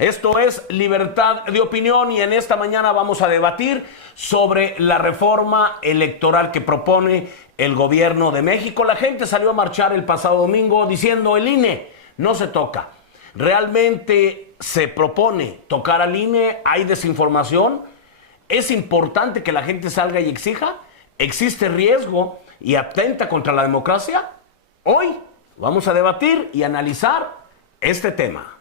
Esto es Libertad de Opinión y en esta mañana vamos a debatir sobre la reforma electoral que propone el gobierno de México. La gente salió a marchar el pasado domingo diciendo el INE no se toca. ¿Realmente se propone tocar al INE? ¿Hay desinformación? ¿Es importante que la gente salga y exija? ¿Existe riesgo y atenta contra la democracia? Hoy vamos a debatir y analizar este tema.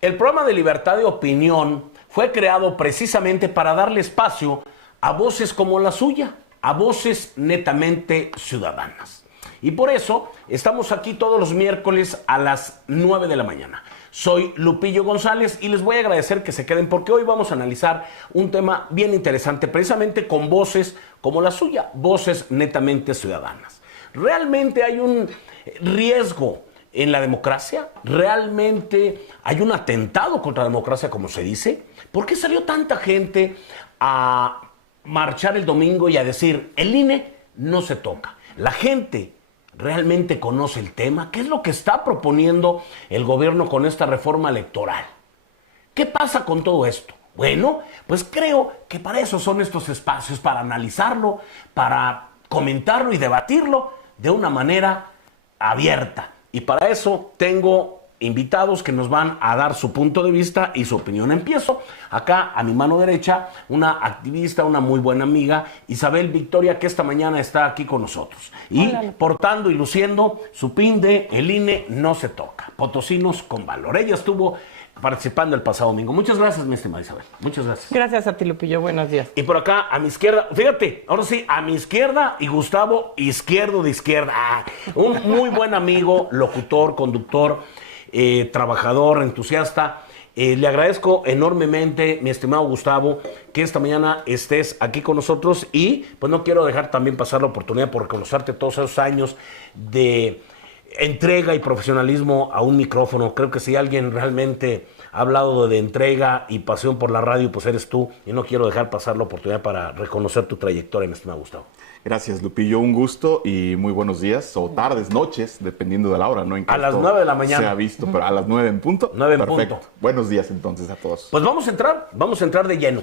El programa de Libertad de Opinión fue creado precisamente para darle espacio a voces como la suya, a voces netamente ciudadanas. Y por eso estamos aquí todos los miércoles a las 9 de la mañana. Soy Lupillo González y les voy a agradecer que se queden porque hoy vamos a analizar un tema bien interesante, precisamente con voces como la suya, voces netamente ciudadanas. ¿Realmente hay un riesgo en la democracia? ¿Realmente hay un atentado contra la democracia, como se dice? ¿Por qué salió tanta gente a marchar el domingo y a decir el INE no se toca? La gente realmente conoce el tema. ¿Qué es lo que está proponiendo el gobierno con esta reforma electoral? ¿Qué pasa con todo esto? Bueno, pues creo que para eso son estos espacios, para analizarlo, para comentarlo y debatirlo de una manera abierta. Y para eso tengo invitados que nos van a dar su punto de vista y su opinión. Empiezo acá a mi mano derecha, una activista, una muy buena amiga, Isabel Victoria, que esta mañana está aquí con nosotros. Y hola, portando y luciendo su pin de el INE no se toca. Potosinos con valor. Ella estuvo participando el pasado domingo. Muchas gracias, mi estimada Isabel. Muchas gracias. Gracias a ti, Lupillo. Buenos días. Y por acá, a mi izquierda, fíjate, ahora sí, a mi izquierda y Gustavo Izquierdo de Izquierda. Un muy buen amigo, locutor, conductor, trabajador, entusiasta. Le agradezco enormemente, mi estimado Gustavo, que esta mañana estés aquí con nosotros y pues no quiero dejar también pasar la oportunidad por reconocerte todos esos años de entrega y profesionalismo a un micrófono. Creo que si alguien realmente ha hablado de entrega y pasión por la radio, pues eres tú, y no quiero dejar pasar la oportunidad para reconocer tu trayectoria, mi estimado Gustavo. Gracias, Lupillo, un gusto y muy buenos días, o tardes, noches, dependiendo de la hora, ¿no? En que a las 9 de la mañana. Se ha visto, pero a las 9 en punto. 9 en Perfecto. punto. Buenos días entonces a todos. Pues vamos a entrar de lleno.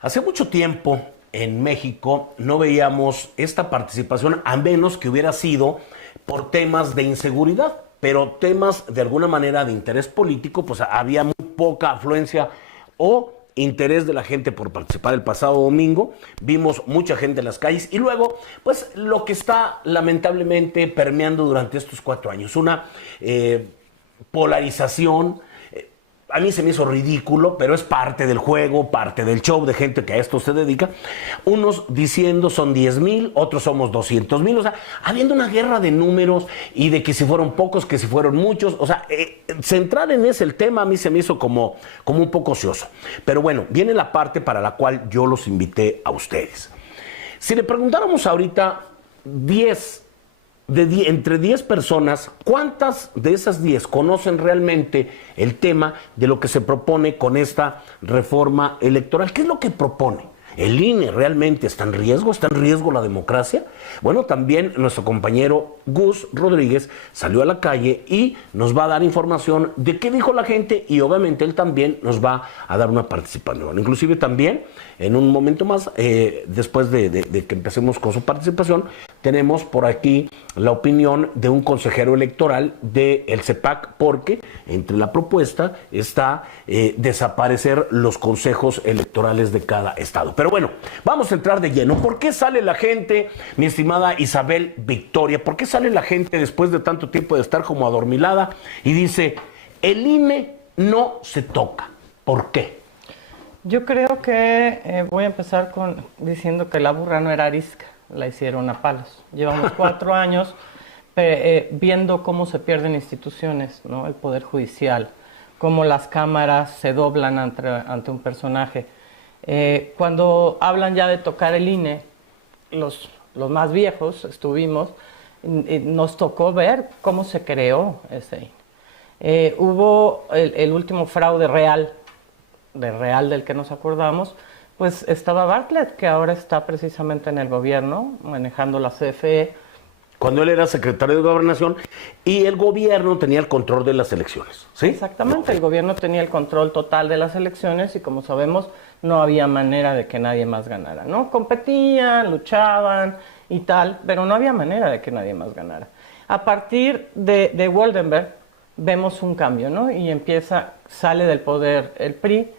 Hace mucho tiempo en México no veíamos esta participación, a menos que hubiera sido por temas de inseguridad, pero temas de alguna manera de interés político, pues había muy poca afluencia o interés de la gente por participar. El pasado domingo vimos mucha gente en las calles y luego, pues lo que está lamentablemente permeando durante estos 4 años, una polarización. A mí se me hizo ridículo, pero es parte del juego, parte del show de gente que a esto se dedica. Unos diciendo son 10,000, otros somos 200,000. O sea, habiendo una guerra de números y de que si fueron pocos, que si fueron muchos. O sea, centrar en ese el tema a mí se me hizo como un poco ocioso. Pero bueno, viene la parte para la cual yo los invité a ustedes. Si le preguntáramos ahorita entre 10 personas, ¿cuántas de esas 10 conocen realmente el tema de lo que se propone con esta reforma electoral? ¿Qué es lo que propone? ¿El INE realmente está en riesgo? ¿Está en riesgo la democracia? Bueno, también nuestro compañero Gus Rodríguez salió a la calle y nos va a dar información de qué dijo la gente y obviamente él también nos va a dar una participación. Inclusive también, en un momento más, después de que empecemos con su participación, tenemos por aquí la opinión de un consejero electoral del CEPAC, porque entre la propuesta está desaparecer los consejos electorales de cada estado. Pero bueno, vamos a entrar de lleno. ¿Por qué sale la gente, mi estimada Isabel Victoria? ¿Por qué sale la gente después de tanto tiempo de estar como adormilada y dice, el INE no se toca? ¿Por qué? Yo creo que voy a empezar diciendo que la burra no era arisca, la hicieron a palos. Llevamos 4 años viendo cómo se pierden instituciones, ¿no? El Poder Judicial, cómo las cámaras se doblan ante un personaje. Cuando hablan ya de tocar el INE, los más viejos estuvimos, nos tocó ver cómo se creó ese INE. Hubo el último fraude real del que nos acordamos, pues estaba Bartlett, que ahora está precisamente en el gobierno, manejando la CFE, Cuando él era secretario de Gobernación y el gobierno tenía el control de las elecciones, ¿sí? Exactamente, el gobierno tenía el control total de las elecciones y como sabemos no había manera de que nadie más ganara, ¿no? Competían, luchaban y tal, pero no había manera de que nadie más ganara. A partir de Woldenberg vemos un cambio, ¿no? Y sale del poder el PRI.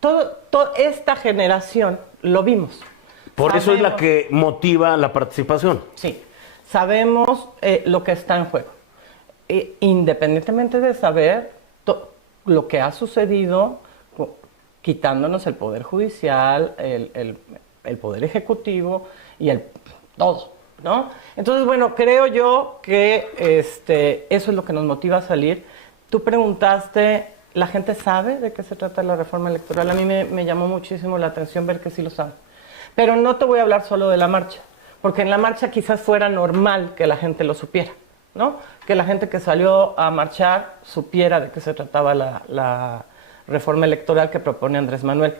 Toda esta generación lo vimos. Por eso es la que motiva la participación. Sí, sabemos lo que está en juego. Independientemente de saber lo que ha sucedido, quitándonos el poder judicial, el poder ejecutivo y todo, ¿no? Entonces, bueno, creo yo que eso es lo que nos motiva a salir. Tú preguntaste, ¿la gente sabe de qué se trata la reforma electoral? A mí me llamó muchísimo la atención ver que sí lo saben. Pero no te voy a hablar solo de la marcha, porque en la marcha quizás fuera normal que la gente lo supiera, ¿no? Que la gente que salió a marchar supiera de qué se trataba la reforma electoral que propone Andrés Manuel.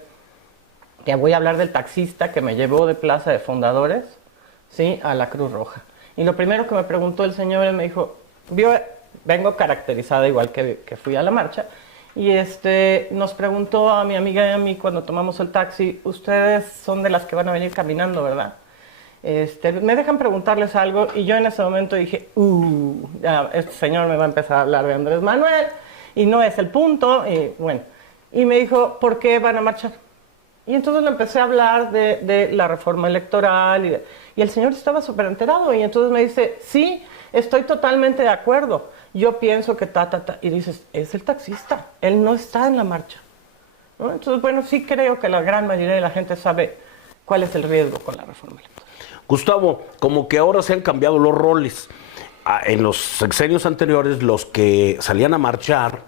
Te voy a hablar del taxista que me llevó de Plaza de Fundadores, ¿sí?, a la Cruz Roja. Y lo primero que me preguntó el señor, él me dijo, vengo caracterizada igual que fui a la marcha, y nos preguntó a mi amiga y a mí cuando tomamos el taxi, ustedes son de las que van a venir caminando, ¿verdad? Me dejan preguntarles algo y yo en ese momento dije, ya, este señor me va a empezar a hablar de Andrés Manuel y no es el punto, y bueno. Y me dijo, ¿por qué van a marchar? Y entonces le empecé a hablar de la reforma electoral y el señor estaba súper enterado y entonces me dice, sí, estoy totalmente de acuerdo. Yo pienso que y dices, es el taxista, él no está en la marcha, ¿no? Entonces, bueno, sí creo que la gran mayoría de la gente sabe cuál es el riesgo con la reforma electoral. Gustavo, como que ahora se han cambiado los roles. En los sexenios anteriores, los que salían a marchar,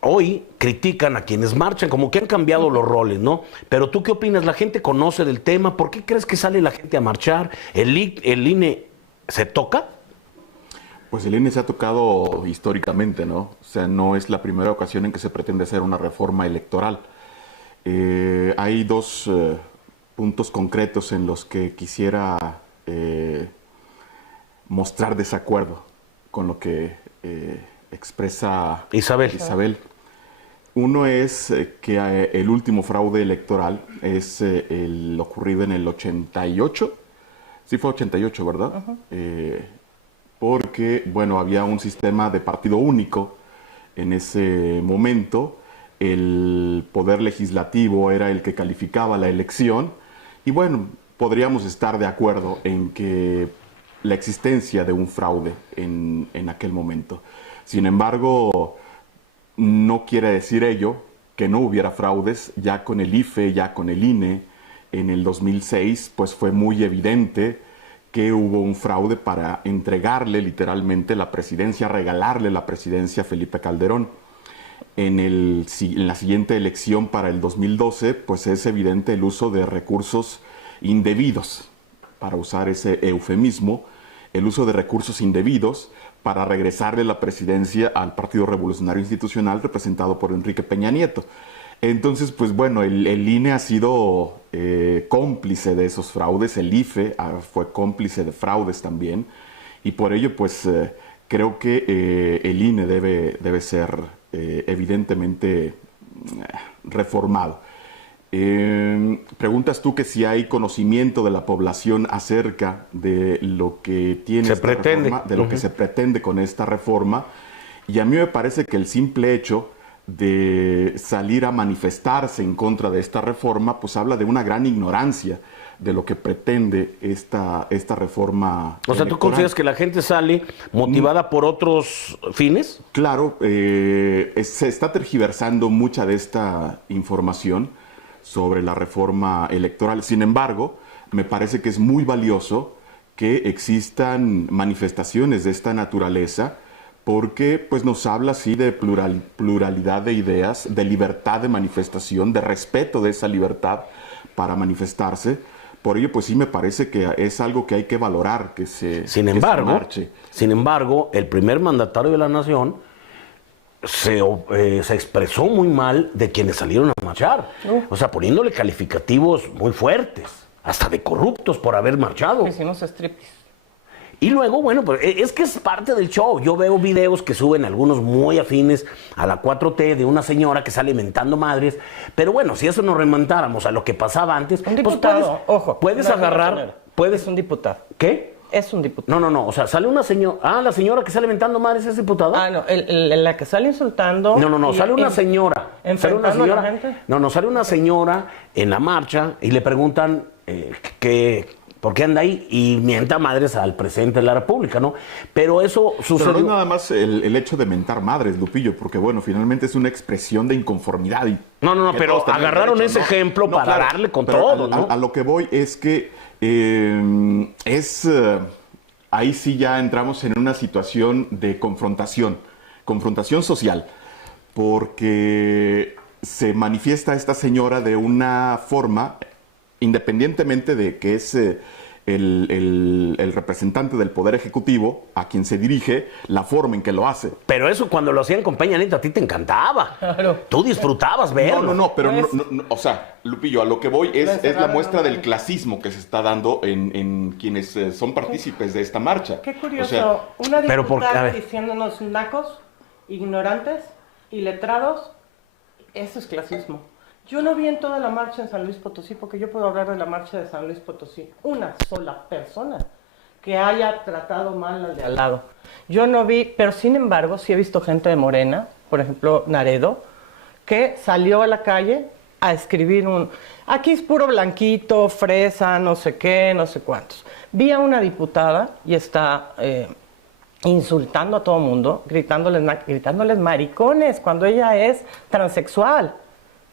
hoy critican a quienes marchan, como que han cambiado los roles, ¿no? Pero ¿tú qué opinas? ¿La gente conoce del tema? ¿Por qué crees que sale la gente a marchar? ¿El INE se toca? Pues el INE se ha tocado históricamente, ¿no? O sea, no es la primera ocasión en que se pretende hacer una reforma electoral. Hay dos puntos concretos en los que quisiera mostrar desacuerdo con lo que expresa Isabel. Uno es que el último fraude electoral es el ocurrido en el 88. Sí fue 88, ¿verdad? Porque, bueno, había un sistema de partido único en ese momento. El poder legislativo era el que calificaba la elección. Y bueno, podríamos estar de acuerdo en que la existencia de un fraude en aquel momento. Sin embargo, no quiere decir ello que no hubiera fraudes. Ya con el IFE, ya con el INE, en el 2006, pues fue muy evidente que hubo un fraude para entregarle literalmente la presidencia, regalarle la presidencia a Felipe Calderón. En la siguiente elección para el 2012, pues es evidente el uso de recursos indebidos, para usar ese eufemismo, el uso de recursos indebidos para regresarle la presidencia al Partido Revolucionario Institucional representado por Enrique Peña Nieto. Entonces, pues bueno, el INE ha sido cómplice de esos fraudes, el IFE fue cómplice de fraudes también, y por ello, pues creo que el INE debe ser evidentemente reformado. Preguntas tú que si hay conocimiento de la población acerca de lo que tiene reforma, de lo que se pretende con esta reforma, y a mí me parece que el simple hecho de salir a manifestarse en contra de esta reforma, pues habla de una gran ignorancia de lo que pretende esta reforma. O sea, ¿tú consideras que la gente sale motivada por otros fines? Claro, se está tergiversando mucha de esta información sobre la reforma electoral. Sin embargo, me parece que es muy valioso que existan manifestaciones de esta naturaleza, porque pues nos habla así de pluralidad de ideas, de libertad de manifestación, de respeto de esa libertad para manifestarse. Por ello, pues sí me parece que es algo que hay que valorar, que se marche. Sin embargo, el primer mandatario de la nación se expresó muy mal de quienes salieron a marchar. O sea, poniéndole calificativos muy fuertes, hasta de corruptos por haber marchado. Hicimos striptease. Y luego, bueno, pues es que es parte del show. Yo veo videos que suben algunos muy afines a la 4T de una señora que sale mentando madres. Pero bueno, si eso nos remontáramos a lo que pasaba antes, Un pues diputado, ojo. puedes no, agarrar... señora. Puedes, Es un diputado. ¿Qué? Es un diputado. No. O sea, sale una señora... Ah, la señora que sale mentando madres es diputada. Ah, no, la que sale insultando. No, y sale una señora. Sale una enfrentando a la señora. gente. No, sale una señora en la marcha y le preguntan por qué anda ahí y mienta madres al presidente de la República, ¿no? Pero eso sucedió. Pero no es nada más el hecho de mentar madres, Lupillo, porque bueno, finalmente es una expresión de inconformidad. No, que pero todos tenemos agarraron derecho, ese ¿no? ejemplo para claro, darle con pero todo, ¿no? A lo que voy es que ahí sí ya entramos en una situación de confrontación social, porque se manifiesta esta señora de una forma, independientemente de que es el representante del Poder Ejecutivo a quien se dirige, la forma en que lo hace. Pero eso cuando lo hacían con Peña Nieto a ti te encantaba. Claro. Tú disfrutabas verlo. No, pero Pues- o sea, Lupillo, a lo que voy es la muestra del clasismo que se está dando en quienes son partícipes de esta marcha. Qué curioso. O sea, Una pero a diputada ver. diciéndonos nacos, ignorantes, iletrados. Eso es clasismo. Yo no vi en toda la marcha en San Luis Potosí, porque yo puedo hablar de la marcha de San Luis Potosí, una sola persona que haya tratado mal al de al lado. Yo no vi, pero sin embargo sí he visto gente de Morena, por ejemplo Naredo, que salió a la calle a escribir aquí es puro blanquito, fresa, no sé qué, no sé cuántos. Vi a una diputada y está insultando a todo mundo, gritándoles maricones cuando ella es transexual.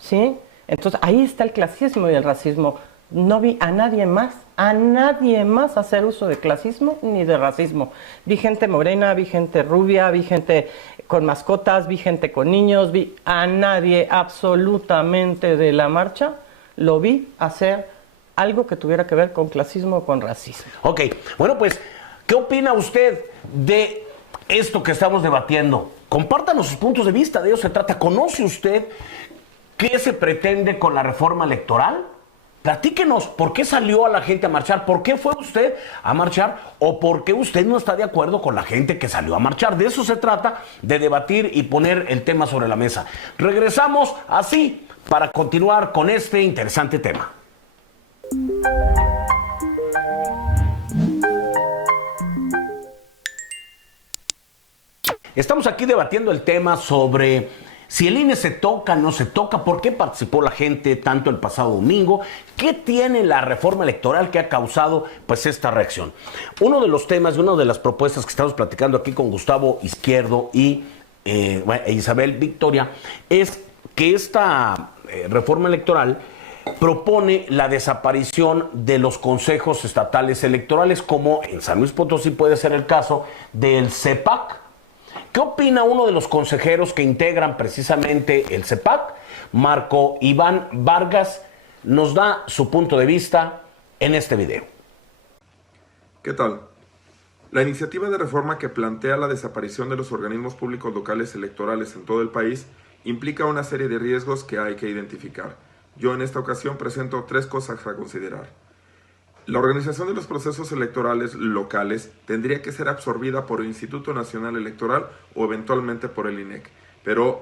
¿Sí? Entonces ahí está el clasismo y el racismo. No vi a nadie más hacer uso de clasismo ni de racismo. Vi gente morena, vi gente rubia, vi gente con mascotas, vi gente con niños, vi a nadie absolutamente de la marcha, lo vi hacer algo que tuviera que ver con clasismo o con racismo. Ok, bueno, pues, ¿qué opina usted de esto que estamos debatiendo? Compártanos sus puntos de vista, de ello se trata. ¿Conoce usted qué se pretende con la reforma electoral? Platíquenos, ¿por qué salió a la gente a marchar? ¿Por qué fue usted a marchar? ¿O por qué usted no está de acuerdo con la gente que salió a marchar? De eso se trata, de debatir y poner el tema sobre la mesa. Regresamos así para continuar con este interesante tema. Estamos aquí debatiendo el tema sobre si el INE se toca, no se toca, por qué participó la gente tanto el pasado domingo, qué tiene la reforma electoral que ha causado pues esta reacción. Uno de los temas, una de las propuestas que estamos platicando aquí con Gustavo Izquierdo y Isabel Victoria es que esta reforma electoral propone la desaparición de los consejos estatales electorales, como en San Luis Potosí puede ser el caso del CEPAC. ¿Qué opina uno de los consejeros que integran precisamente el CEPAC? Marco Iván Vargas nos da su punto de vista en este video. ¿Qué tal? La iniciativa de reforma que plantea la desaparición de los organismos públicos locales electorales en todo el país implica una serie de riesgos que hay que identificar. Yo en esta ocasión presento 3 cosas a considerar. La organización de los procesos electorales locales tendría que ser absorbida por el Instituto Nacional Electoral o eventualmente por el INEC, pero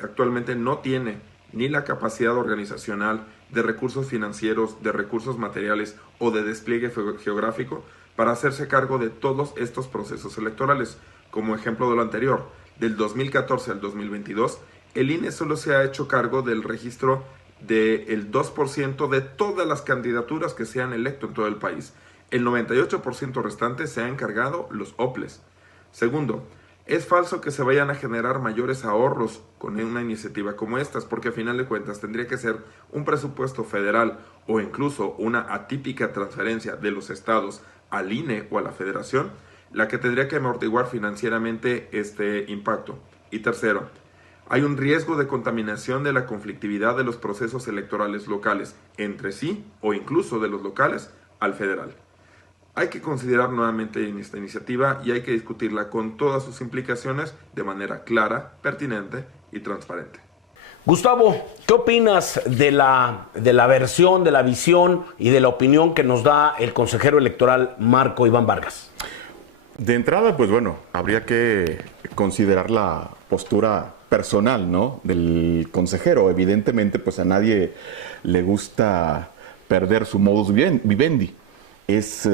actualmente no tiene ni la capacidad organizacional, de recursos financieros, de recursos materiales o de despliegue geográfico para hacerse cargo de todos estos procesos electorales. Como ejemplo de lo anterior, del 2014 al 2022, el INE solo se ha hecho cargo del registro del 2% de todas las candidaturas que se han electo en todo el país. El 98% restante se ha encargado los OPLES. Segundo, es falso que se vayan a generar mayores ahorros con una iniciativa como estas, porque a final de cuentas tendría que ser un presupuesto federal o incluso una atípica transferencia de los estados al INE o a la federación, la que tendría que amortiguar financieramente este impacto. Y tercero, hay un riesgo de contaminación de la conflictividad de los procesos electorales locales entre sí o incluso de los locales al federal. Hay que considerar nuevamente en esta iniciativa y hay que discutirla con todas sus implicaciones de manera clara, pertinente y transparente. Gustavo, ¿qué opinas de la versión, de la visión y de la opinión que nos da el consejero electoral Marco Iván Vargas? De entrada, pues bueno, habría que considerar la postura personal, ¿no?, del consejero. Evidentemente, pues a nadie le gusta perder su modus vivendi. Es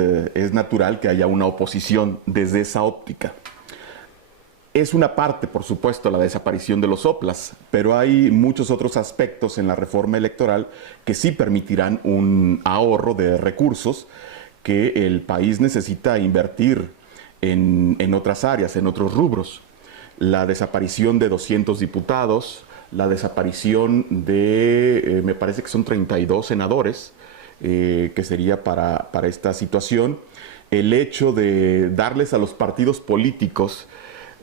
natural que haya una oposición desde esa óptica. Es una parte, por supuesto, la desaparición de los OPLAS, pero hay muchos otros aspectos en la reforma electoral que sí permitirán un ahorro de recursos que el país necesita invertir en otras áreas, en otros rubros. La desaparición de 200 diputados, la desaparición de, me parece que son 32 senadores, que sería para esta situación. El hecho de darles a los partidos políticos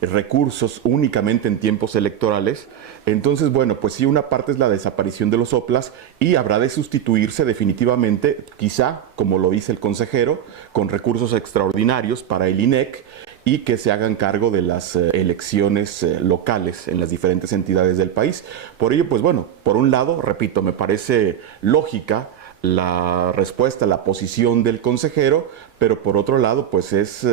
recursos únicamente en tiempos electorales. Entonces, bueno, pues sí, una parte es la desaparición de los OPLAS y habrá de sustituirse definitivamente, quizá, como lo dice el consejero, con recursos extraordinarios para el INEC y que se hagan cargo de las elecciones locales en las diferentes entidades del país. Por ello, pues bueno, por un lado, repito, me parece lógica la respuesta, la posición del consejero, pero por otro lado, pues es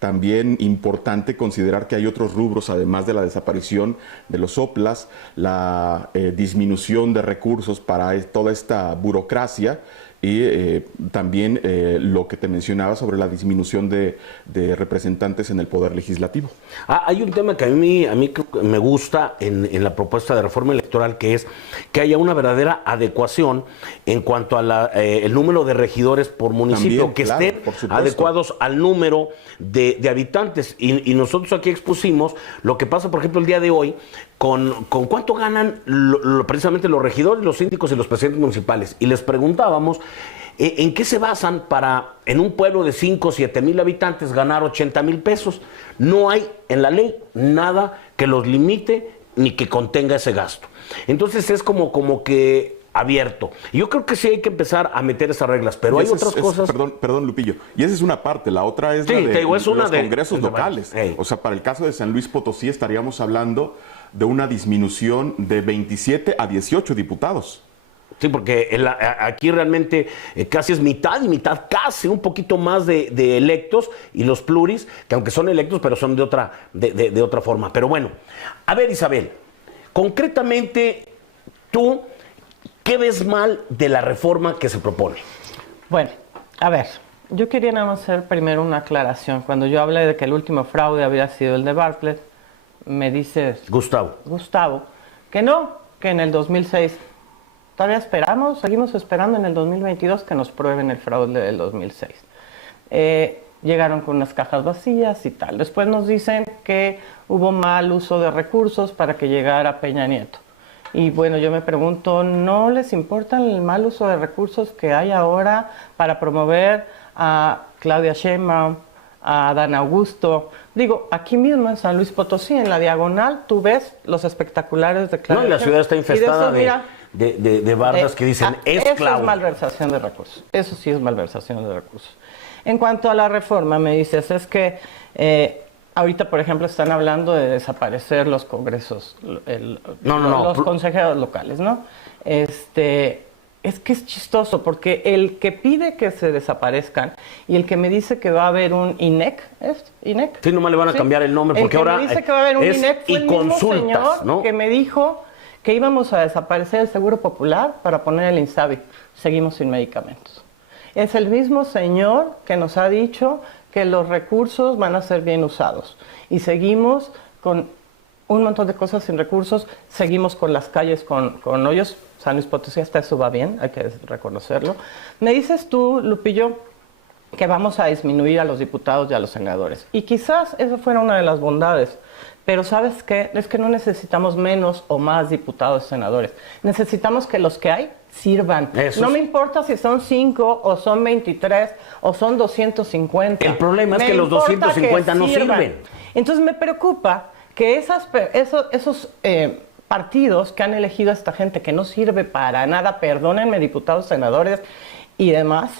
también importante considerar que hay otros rubros, además de la desaparición de los OPLAS, la disminución de recursos para toda esta burocracia y también lo que te mencionaba sobre la disminución de representantes en el Poder Legislativo. Hay un tema que a mí me gusta en la propuesta de reforma electoral, que es que haya una verdadera adecuación en cuanto a el número de regidores por municipio, También, que claro, estén adecuados al número de habitantes. Y nosotros aquí expusimos lo que pasa, por ejemplo, el día de hoy, con cuánto ganan precisamente los regidores, los síndicos y los presidentes municipales. Y les preguntábamos en qué se basan para, en un pueblo de 5 o 7 mil habitantes, ganar 80 mil pesos. No hay en la ley nada que los limite ni que contenga ese gasto. Entonces es como que abierto. Y yo creo que sí hay que empezar a meter esas reglas, pero hay otras cosas. Perdón, Lupillo. Y esa es una parte. La otra es Sí, la de te digo, es una los congresos locales. O sea, para el caso de San Luis Potosí estaríamos hablando de una disminución de 27 a 18 diputados. Sí, porque aquí realmente casi es mitad y mitad, casi un poquito más de electos, y los pluris, que aunque son electos, pero son de otra forma. Pero bueno, a ver, Isabel, concretamente, tú, ¿qué ves mal de la reforma que se propone? Bueno, a ver, yo quería nada más hacer primero una aclaración. Cuando yo hablé de que el último fraude había sido el de Bartlett, me dices, Gustavo, que no, que en el 2006, todavía seguimos esperando en el 2022 que nos prueben el fraude del 2006. Llegaron con unas cajas vacías y tal. Después nos dicen que hubo mal uso de recursos para que llegara Peña Nieto. Y bueno, yo me pregunto, ¿no les importa el mal uso de recursos que hay ahora para promover a Claudia Sheinbaum, a Adán Augusto? Digo, aquí mismo en San Luis Potosí, en la diagonal, tú ves los espectaculares de Claudia. No, y la ciudad está infestada de bardas que dicen, es Claudia. Eso es malversación de recursos. Eso sí es malversación de recursos. En cuanto a la reforma, me dices, es que ahorita, por ejemplo, están hablando de desaparecer los congresos, los consejeros locales, ¿no? Es que es chistoso, porque el que pide que se desaparezcan y el que me dice que va a haber un INEC, ¿es INEC? Sí, nomás le van a cambiar el nombre, porque ahora me dice que va a haber un INEC fue el mismo señor, ¿no?, que me dijo que íbamos a desaparecer el Seguro Popular para poner el INSABI. Seguimos sin medicamentos. Es el mismo señor que nos ha dicho que los recursos van a ser bien usados. Y seguimos con un montón de cosas sin recursos, seguimos con las calles con hoyos. San Luis Potosí, hasta eso va bien, hay que reconocerlo. Me dices tú, Lupillo, que vamos a disminuir a los diputados y a los senadores. Y quizás eso fuera una de las bondades. Pero ¿sabes qué? Es que no necesitamos menos o más diputados y senadores. Necesitamos que los que hay sirvan. No me importa si son 5 o son 23 o son 250. El problema es que los 250 no sirven. Entonces me preocupa que esos partidos que han elegido a esta gente que no sirve para nada, perdónenme, diputados, senadores y demás,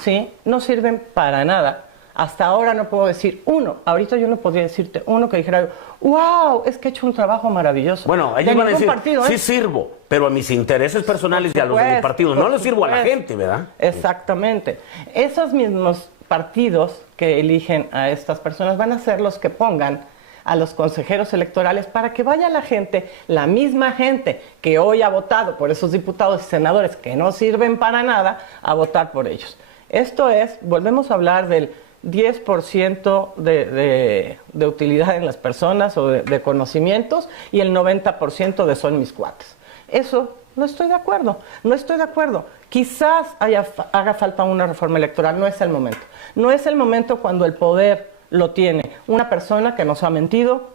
¿sí?, no sirven para nada. Hasta ahora no puedo decir uno. Ahorita yo no podría decirte uno que dijera, wow, es que he hecho un trabajo maravilloso. Bueno, ellos van a decir, sí sirvo, pero a mis intereses personales y a los de mi partido. No les sirvo a la gente, ¿verdad? Exactamente. Esos mismos partidos que eligen a estas personas van a ser los que pongan a los consejeros electorales para que vaya la gente, la misma gente que hoy ha votado por esos diputados y senadores que no sirven para nada, a votar por ellos. Esto es, volvemos a hablar del 10% de utilidad en las personas o de conocimientos y el 90% de son mis cuates. Eso no estoy de acuerdo, no estoy de acuerdo. Quizás haga falta una reforma electoral, no es el momento. No es el momento cuando el poder lo tiene una persona que nos ha mentido,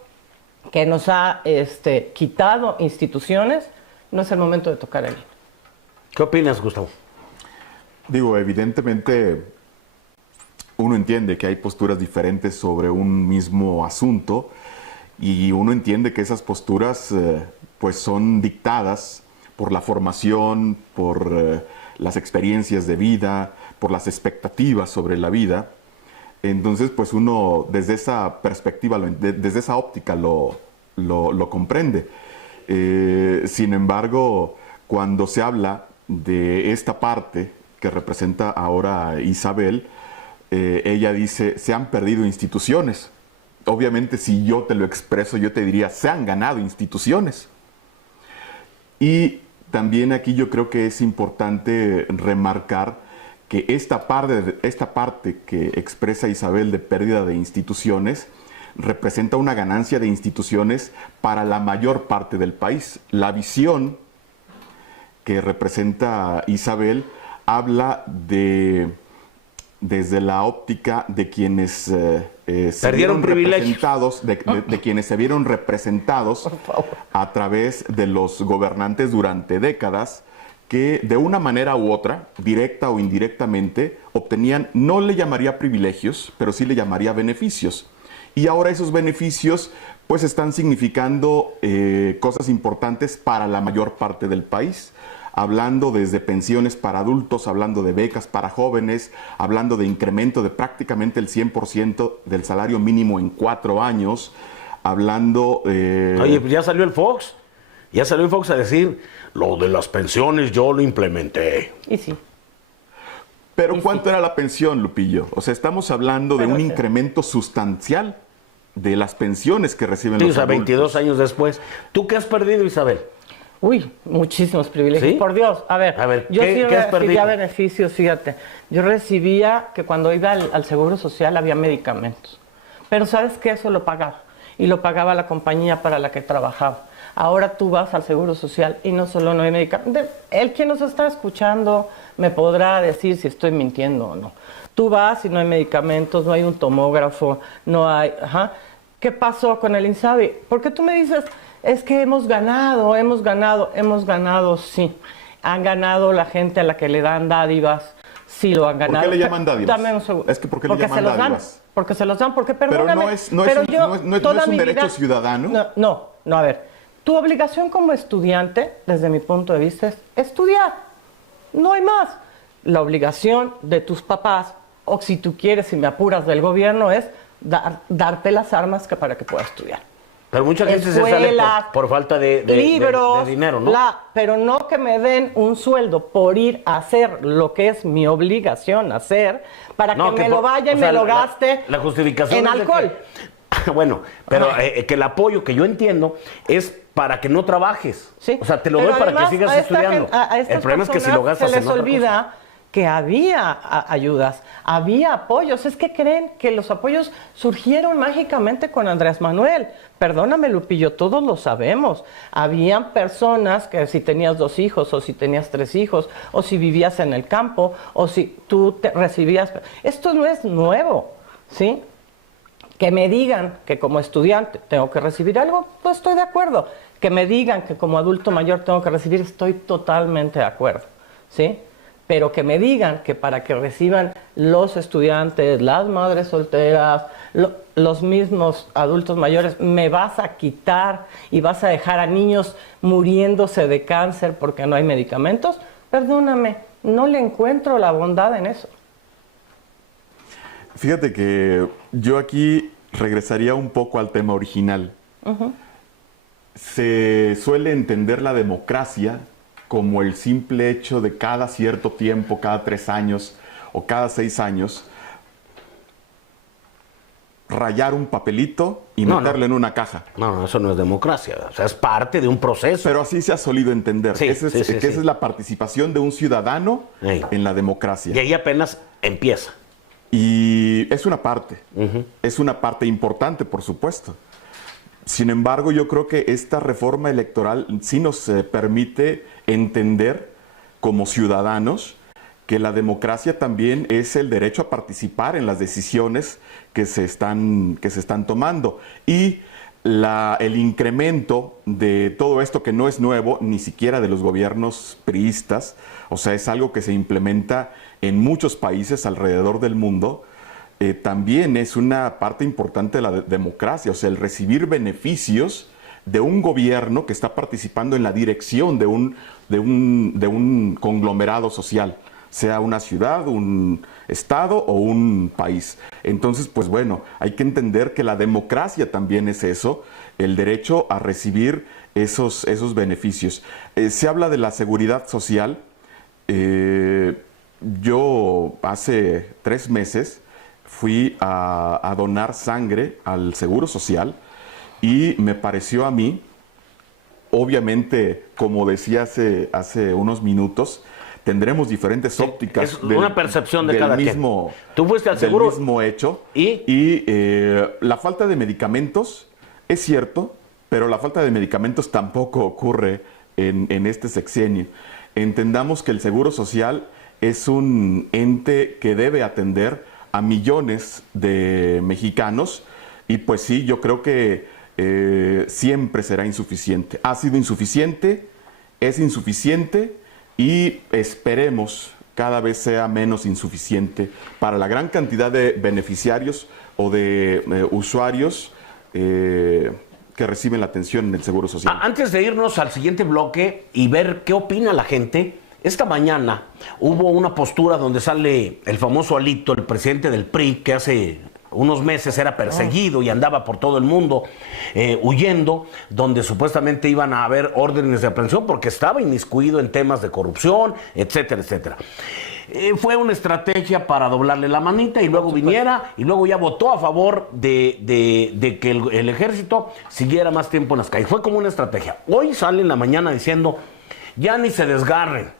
que nos ha quitado instituciones, no es el momento de tocar el hilo. ¿Qué opinas, Gustavo? Digo, evidentemente uno entiende que hay posturas diferentes sobre un mismo asunto y uno entiende que esas posturas pues son dictadas por la formación, por las experiencias de vida, por las expectativas sobre la vida. Entonces, pues uno desde esa perspectiva, desde esa óptica lo comprende. Sin embargo, cuando se habla de esta parte que representa ahora Isabel, ella dice, se han perdido instituciones. Obviamente, si yo te lo expreso, yo te diría, se han ganado instituciones. Y también aquí yo creo que es importante remarcar que esta parte que expresa Isabel de pérdida de instituciones representa una ganancia de instituciones para la mayor parte del país. La visión que representa Isabel habla desde la óptica de quienes se vieron representados, de quienes se vieron representados a través de los gobernantes durante décadas, que de una manera u otra, directa o indirectamente, obtenían, no le llamaría privilegios, pero sí le llamaría beneficios. Y ahora esos beneficios pues están significando cosas importantes para la mayor parte del país. Hablando desde pensiones para adultos, hablando de becas para jóvenes, hablando de incremento de prácticamente el 100% del salario mínimo en 4 años, hablando... Oye, pues ya salió el Fox. Ya salió el Fox a decir, lo de las pensiones yo lo implementé. Y sí. Pero ¿cuánto era la pensión, Lupillo? O sea, estamos hablando de un incremento sustancial de las pensiones que reciben los adultos. 22 años después. ¿Tú qué has perdido, Isabel? Uy, muchísimos privilegios. ¿Sí? Por Dios, a ver yo sí recibía beneficios, fíjate. Yo recibía que cuando iba al Seguro Social había medicamentos. Pero ¿sabes qué? Eso lo pagaba. Y lo pagaba la compañía para la que trabajaba. Ahora tú vas al Seguro Social y no solo no hay medicamentos. El que nos está escuchando me podrá decir si estoy mintiendo o no. Tú vas y no hay medicamentos, no hay un tomógrafo, no hay... ¿Qué pasó con el INSABI? Porque tú me dices, es que hemos ganado, sí. Han ganado la gente a la que le dan dádivas, sí lo han ganado. ¿Por qué le llaman dádivas? Dame un segundo. Es que ¿por qué le llaman dádivas? Porque se los dan, porque perdóname. Pero no es un derecho ciudadano. No, a ver. Tu obligación como estudiante, desde mi punto de vista, es estudiar. No hay más. La obligación de tus papás, o si tú quieres, si me apuras, del gobierno, es darte las armas para que puedas estudiar. Pero mucha gente se sale por falta de dinero, ¿no? Pero no que me den un sueldo por ir a hacer lo que es mi obligación hacer, para que me lo vaya y me lo gaste la justificación en alcohol. Bueno, pero que el apoyo que yo entiendo es para que no trabajes. Sí. O sea, te lo doy para que sigas estudiando. El problema es que si lo gastas se les olvida que había ayudas, había apoyos. Es que creen que los apoyos surgieron mágicamente con Andrés Manuel. Perdóname, Lupillo, todos lo sabemos. Habían personas que si tenías 2 hijos, o si tenías 3 hijos, o si vivías en el campo, o si tú recibías... Esto no es nuevo, ¿sí? Que me digan que como estudiante tengo que recibir algo, no estoy de acuerdo. Que me digan que como adulto mayor tengo que recibir, estoy totalmente de acuerdo, ¿sí? Pero que me digan que para que reciban los estudiantes, las madres solteras, los mismos adultos mayores, me vas a quitar y vas a dejar a niños muriéndose de cáncer porque no hay medicamentos, perdóname, no le encuentro la bondad en eso. Fíjate que yo aquí regresaría un poco al tema original. Se suele entender la democracia como el simple hecho de cada cierto tiempo, cada 3 años o cada 6 años, rayar un papelito y No, meterlo en una caja. No, eso no es democracia. O sea, es parte de un proceso. Pero así se ha solido entender. Sí, Esa sí. es la participación de un ciudadano Sí. en la democracia. Y ahí apenas empieza. Y es una parte. Es una parte importante, por supuesto. Sin embargo, yo creo que esta reforma electoral sí nos permite entender como ciudadanos que la democracia también es el derecho a participar en las decisiones que se están tomando. Y el incremento de todo esto, que no es nuevo, ni siquiera de los gobiernos priistas, o sea, es algo que se implementa en muchos países alrededor del mundo, también es una parte importante de la democracia, o sea, el recibir beneficios de un gobierno que está participando en la dirección de un conglomerado social, sea una ciudad, un estado o un país. Entonces, pues bueno, hay que entender que la democracia también es eso, el derecho a recibir esos beneficios. Se habla de la seguridad social. Yo hace 3 meses fui a donar sangre al Seguro Social y me pareció a mí, obviamente, como decía hace unos minutos, tendremos diferentes ópticas. Es una percepción de cada quien. Tú fuiste al del seguro mismo hecho. y La falta de medicamentos es cierto, pero la falta de medicamentos tampoco ocurre en este sexenio. Entendamos que el Seguro Social es un ente que debe atender a millones de mexicanos y pues sí, yo creo que siempre será insuficiente. Ha sido insuficiente, es insuficiente y esperemos cada vez sea menos insuficiente para la gran cantidad de beneficiarios o de usuarios que reciben la atención en el Seguro Social. Antes de irnos al siguiente bloque y ver qué opina la gente, esta mañana hubo una postura donde sale el famoso Alito, el presidente del PRI, que hace unos meses era perseguido y andaba por todo el mundo huyendo, donde supuestamente iban a haber órdenes de aprehensión porque estaba inmiscuido en temas de corrupción, etcétera, etcétera. Fue una estrategia para doblarle la manita y luego viniera y luego ya votó a favor de que el ejército siguiera más tiempo en las calles. Fue como una estrategia. Hoy sale en la mañana diciendo, ya ni se desgarren.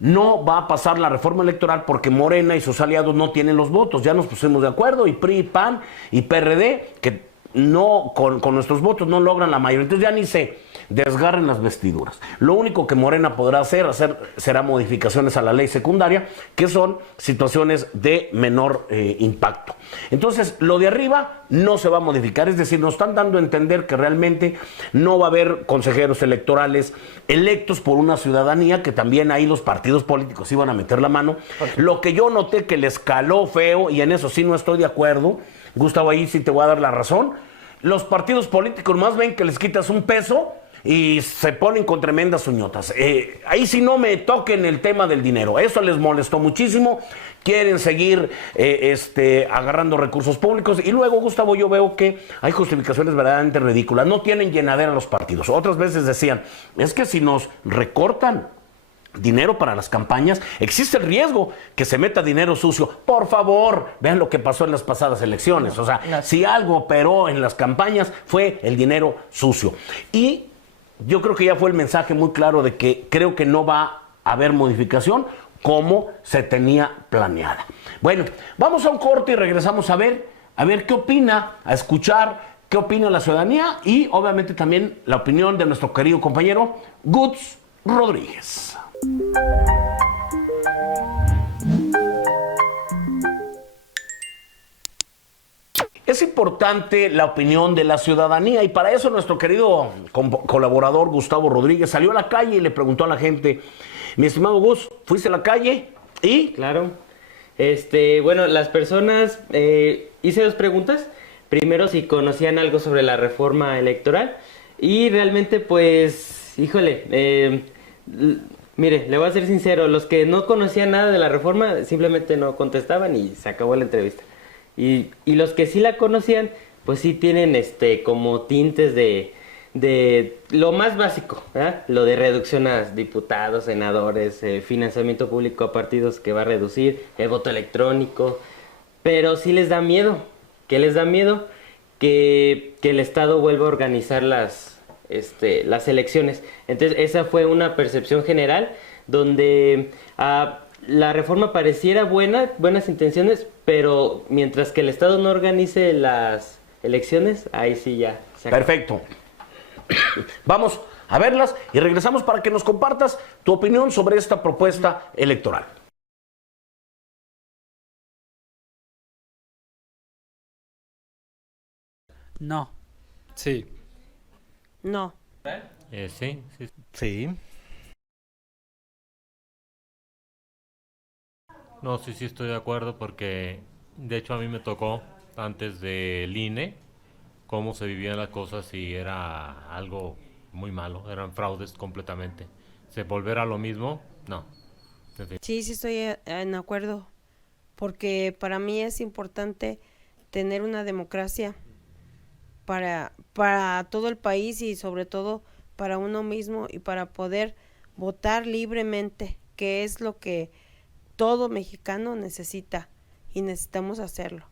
No va a pasar la reforma electoral porque Morena y sus aliados no tienen los votos. Ya nos pusimos de acuerdo y PRI, PAN y PRD, que no con nuestros votos no logran la mayoría. Entonces ya ni se desgarren las vestiduras. Lo único que Morena podrá hacer será modificaciones a la ley secundaria, que son situaciones de menor impacto. Entonces, lo de arriba no se va a modificar, es decir, nos están dando a entender que realmente no va a haber consejeros electorales electos por una ciudadanía, que también ahí los partidos políticos iban a meter la mano. Lo que yo noté que les caló feo, y en eso sí no estoy de acuerdo, Gustavo, ahí sí te voy a dar la razón, los partidos políticos más ven que les quitas un peso y se ponen con tremendas uñotas. Ahí sí no me toquen el tema del dinero. Eso les molestó muchísimo. Quieren seguir agarrando recursos públicos. Y luego, Gustavo, yo veo que hay justificaciones verdaderamente ridículas. No tienen llenadera los partidos. Otras veces decían, es que si nos recortan dinero para las campañas, existe el riesgo que se meta dinero sucio. Por favor, vean lo que pasó en las pasadas elecciones. O sea, si algo operó en las campañas fue el dinero sucio. Y yo creo que ya fue el mensaje muy claro de que creo que no va a haber modificación como se tenía planeada. Bueno, vamos a un corte y regresamos a ver qué opina, a escuchar qué opina la ciudadanía y obviamente también la opinión de nuestro querido compañero Guts Rodríguez. Es importante la opinión de la ciudadanía y para eso nuestro querido colaborador Gustavo Rodríguez salió a la calle y le preguntó a la gente, mi estimado Gus, ¿fuiste a la calle? ¿Y? Claro. Bueno, las personas, hice 2 preguntas. Primero, si conocían algo sobre la reforma electoral y realmente, pues, híjole, mire, le voy a ser sincero, los que no conocían nada de la reforma simplemente no contestaban y se acabó la entrevista. Y los que sí la conocían, pues sí tienen como tintes de lo más básico, ¿verdad? Lo de reducción a diputados, senadores, financiamiento público a partidos que va a reducir, el voto electrónico, pero sí les da miedo. ¿Qué les da miedo? Que el Estado vuelva a organizar las elecciones. Entonces esa fue una percepción general donde la reforma pareciera buenas intenciones, pero mientras que el Estado no organice las elecciones, ahí sí ya se acabó. Perfecto. Vamos a verlas y regresamos para que nos compartas tu opinión sobre esta propuesta electoral. No. Sí. No. Sí, sí. Sí. No, sí, sí estoy de acuerdo porque de hecho a mí me tocó antes del INE cómo se vivían las cosas y era algo muy malo, eran fraudes completamente. ¿Se volverá lo mismo? No. En fin. Sí, sí estoy en acuerdo, porque para mí es importante tener una democracia para todo el país y sobre todo para uno mismo y para poder votar libremente, que es lo que todo mexicano necesita y necesitamos hacerlo.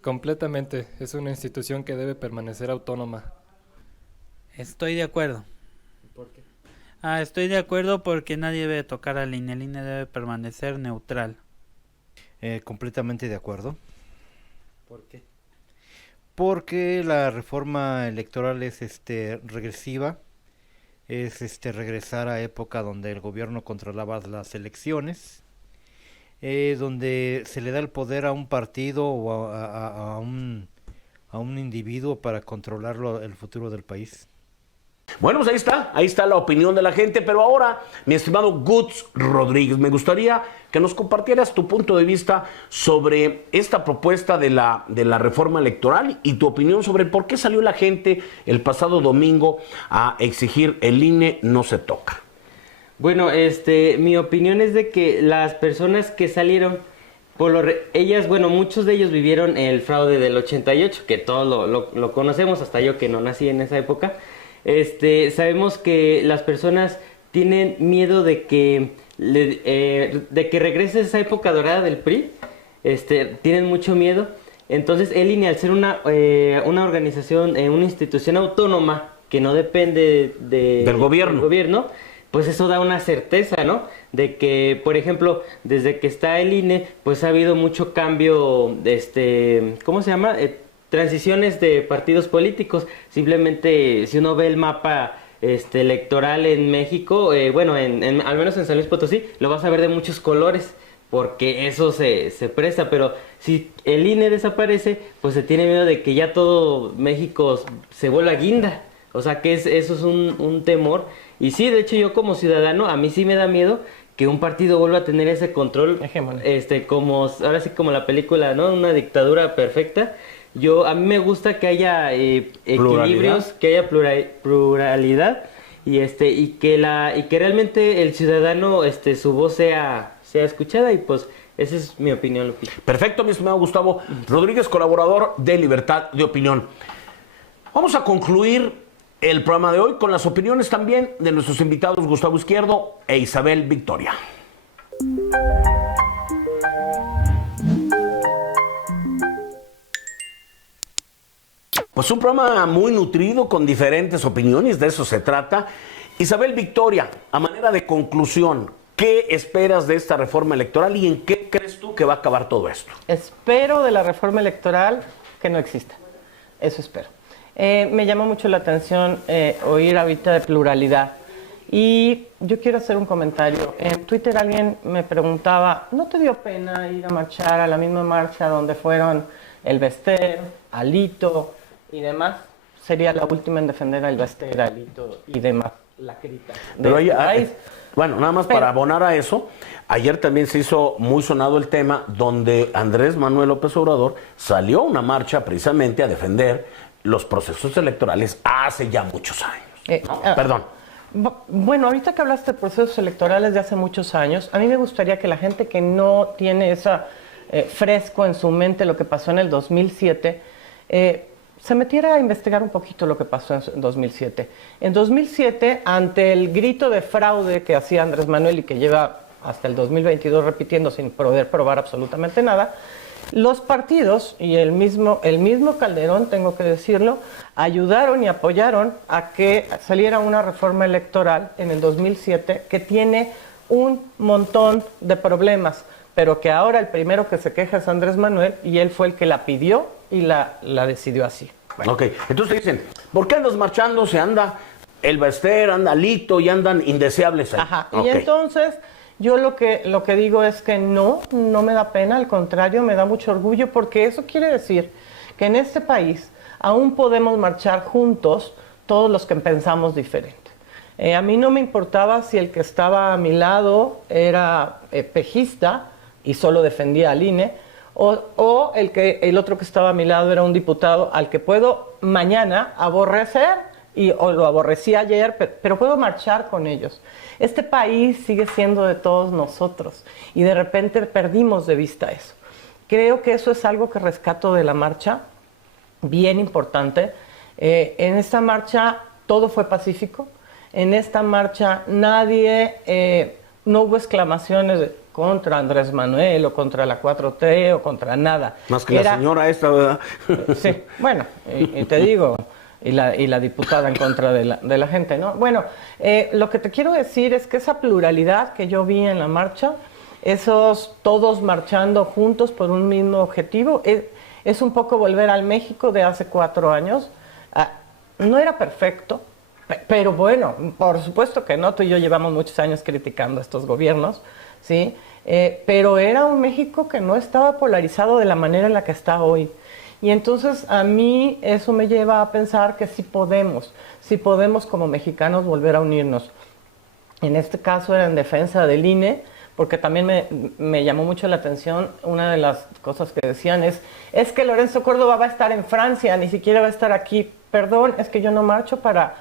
Completamente. Es una institución que debe permanecer autónoma. Estoy de acuerdo. ¿Por qué? Estoy de acuerdo porque nadie debe tocar al INE. El INE debe permanecer neutral. Completamente de acuerdo, ¿Por qué? porque la reforma electoral es regresiva, es regresar a época donde el gobierno controlaba las elecciones, donde se le da el poder a un partido o a un individuo para controlar el futuro del país. Bueno, pues ahí está la opinión de la gente, pero ahora, mi estimado Guts Rodríguez, me gustaría que nos compartieras tu punto de vista sobre esta propuesta de la reforma electoral y tu opinión sobre por qué salió la gente el pasado domingo a exigir el INE no se toca. Bueno, mi opinión es de que las personas que salieron, ellas, bueno, muchos de ellos vivieron el fraude del 88, que todos lo conocemos, hasta yo que no nací en esa época. Sabemos que las personas tienen miedo de que regrese esa época dorada del PRI, tienen mucho miedo. Entonces el INE, al ser una organización, una institución autónoma que no depende del gobierno, pues eso da una certeza, ¿no? De que, por ejemplo, desde que está el INE, pues ha habido mucho cambio, ¿cómo se llama? Transiciones de partidos políticos. Simplemente, si uno ve el mapa electoral en México, bueno, al menos en San Luis Potosí, lo vas a ver de muchos colores, porque eso se presta. Pero si el INE desaparece, pues se tiene miedo de que ya todo México se vuelva guinda. O sea, que eso es un temor. Y sí, de hecho, yo como ciudadano, a mí sí me da miedo que un partido vuelva a tener ese control, ahora sí como la película, ¿no? Una dictadura perfecta. A mí me gusta que haya equilibrios, que haya pluralidad y que realmente el ciudadano su voz sea escuchada, y pues esa es mi opinión, Lupita. Perfecto, mi estimado Gustavo Rodríguez, colaborador de Libertad de Opinión. Vamos a concluir el programa de hoy con las opiniones también de nuestros invitados Gustavo Izquierdo e Isabel Victoria. Pues un programa muy nutrido con diferentes opiniones, de eso se trata. Isabel Victoria, a manera de conclusión, ¿qué esperas de esta reforma electoral y en qué crees tú que va a acabar todo esto? Espero de la reforma electoral que no exista. Eso espero. Me llama mucho la atención oír ahorita de pluralidad. Y yo quiero hacer un comentario. En Twitter alguien me preguntaba, ¿no te dio pena ir a marchar a la misma marcha donde fueron el Bester, Alito y demás? Sería la última en defender al Bester, Alito y demás. La crita. Pero bueno, nada más para abonar a eso, ayer también se hizo muy sonado el tema donde Andrés Manuel López Obrador salió a una marcha precisamente a defender los procesos electorales hace ya muchos años. Perdón. Bueno, ahorita que hablaste de procesos electorales de hace muchos años, a mí me gustaría que la gente que no tiene esa fresco en su mente lo que pasó en el 2007, se metiera a investigar un poquito lo que pasó en 2007. En 2007, ante el grito de fraude que hacía Andrés Manuel y que lleva hasta el 2022 repitiendo sin poder probar absolutamente nada, los partidos y el mismo Calderón, tengo que decirlo, ayudaron y apoyaron a que saliera una reforma electoral en el 2007 que tiene un montón de problemas, pero que ahora el primero que se queja es Andrés Manuel y él fue el que la pidió y la decidió así. Bueno. Ok, entonces dicen, ¿por qué andas marchando? Se anda el Bester, anda Lito y andan indeseables ahí. Ajá, Ok. y entonces yo lo que digo es que no me da pena, al contrario, me da mucho orgullo, porque eso quiere decir que en este país aún podemos marchar juntos todos los que pensamos diferente. A mí no me importaba si el que estaba a mi lado era pejista y solo defendía al INE, o el otro que estaba a mi lado era un diputado al que puedo mañana aborrecer, o lo aborrecí ayer, pero puedo marchar con ellos. Este país sigue siendo de todos nosotros y de repente perdimos de vista eso. Creo que eso es algo que rescato de la marcha, bien importante. En esta marcha todo fue pacífico. En esta marcha no hubo exclamaciones contra Andrés Manuel o contra la 4T o contra nada. Más que la señora esta, ¿verdad? Sí, bueno, y te digo, y la diputada en contra de la gente, ¿no? Bueno, lo que te quiero decir es que esa pluralidad que yo vi en la marcha, esos todos marchando juntos por un mismo objetivo, es un poco volver al México de hace 4 años. No era perfecto, pero bueno, por supuesto que no, tú y yo llevamos muchos años criticando a estos gobiernos, ¿sí? Pero era un México que no estaba polarizado de la manera en la que está hoy. Y entonces a mí eso me lleva a pensar que sí podemos como mexicanos volver a unirnos. En este caso era en defensa del INE, porque también me llamó mucho la atención, una de las cosas que decían es que Lorenzo Córdoba va a estar en Francia, ni siquiera va a estar aquí. Perdón, es que yo no marcho para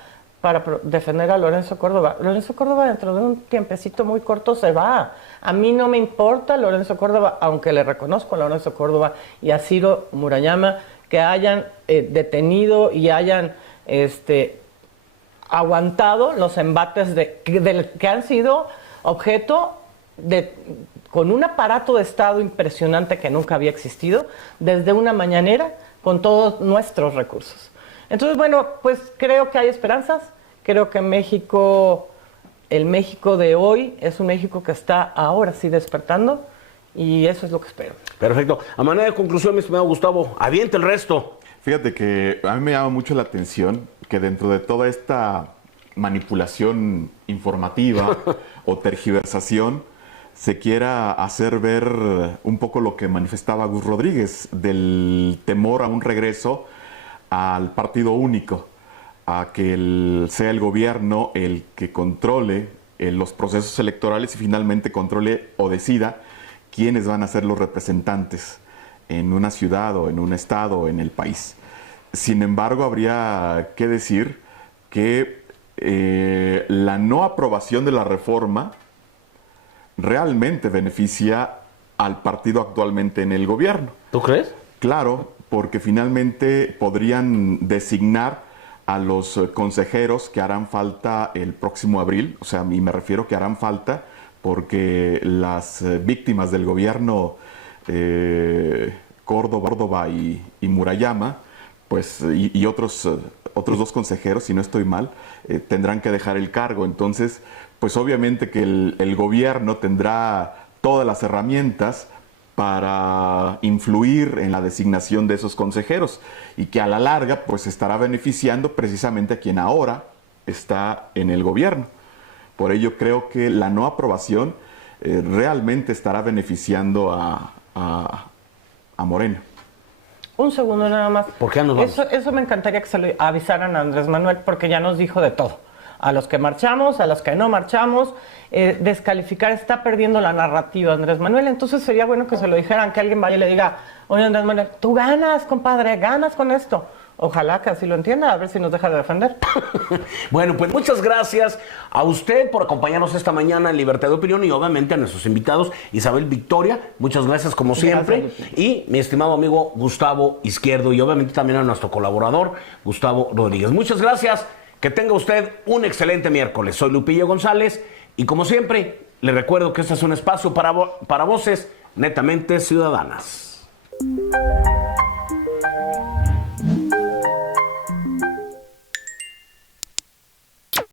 defender a Lorenzo Córdoba. Lorenzo Córdoba dentro de un tiempecito muy corto se va. A mí no me importa Lorenzo Córdoba, aunque le reconozco a Lorenzo Córdoba y a Ciro Murayama que hayan detenido y hayan aguantado los embates que han sido objeto con un aparato de Estado impresionante que nunca había existido, desde una mañanera con todos nuestros recursos. Entonces, bueno, pues creo que hay esperanzas, creo que el México de hoy es un México que está ahora sí despertando y eso es lo que espero. Perfecto. A manera de conclusión, mi estimado Gustavo, avienta el resto. Fíjate que a mí me llama mucho la atención que dentro de toda esta manipulación informativa o tergiversación se quiera hacer ver un poco lo que manifestaba Gus Rodríguez del temor a un regreso al partido único, a que sea el gobierno el que controle los procesos electorales y finalmente controle o decida quiénes van a ser los representantes en una ciudad o en un estado o en el país. Sin embargo, habría que decir que la no aprobación de la reforma realmente beneficia al partido actualmente en el gobierno. ¿Tú crees? Claro, porque finalmente podrían designar a los consejeros que harán falta el próximo abril, o sea, y me refiero que harán falta porque las víctimas del gobierno Córdoba y Murayama, pues, y otros 2 consejeros, si no estoy mal, tendrán que dejar el cargo. Entonces, pues obviamente que el gobierno tendrá todas las herramientas para influir en la designación de esos consejeros y que a la larga pues estará beneficiando precisamente a quien ahora está en el gobierno. Por ello creo que la no aprobación realmente estará beneficiando a Morena. Un segundo nada más. ¿Por qué nos vamos? Eso me encantaría que se lo avisaran a Andrés Manuel, porque ya nos dijo de todo. A los que marchamos, a los que no marchamos, descalificar, está perdiendo la narrativa Andrés Manuel. Entonces sería bueno que se lo dijeran, que alguien vaya y le diga, oye Andrés Manuel, tú ganas, compadre, ganas con esto. Ojalá que así lo entienda, a ver si nos deja de defender. Bueno, pues muchas gracias a usted por acompañarnos esta mañana en Libertad de Opinión y obviamente a nuestros invitados, Isabel Victoria, muchas gracias como siempre, Gracias. y mi estimado amigo Gustavo Izquierdo y obviamente también a nuestro colaborador Gustavo Rodríguez. Muchas gracias, que tenga usted un excelente miércoles. Soy Lupillo González y como siempre le recuerdo que este es un espacio para voces netamente ciudadanas.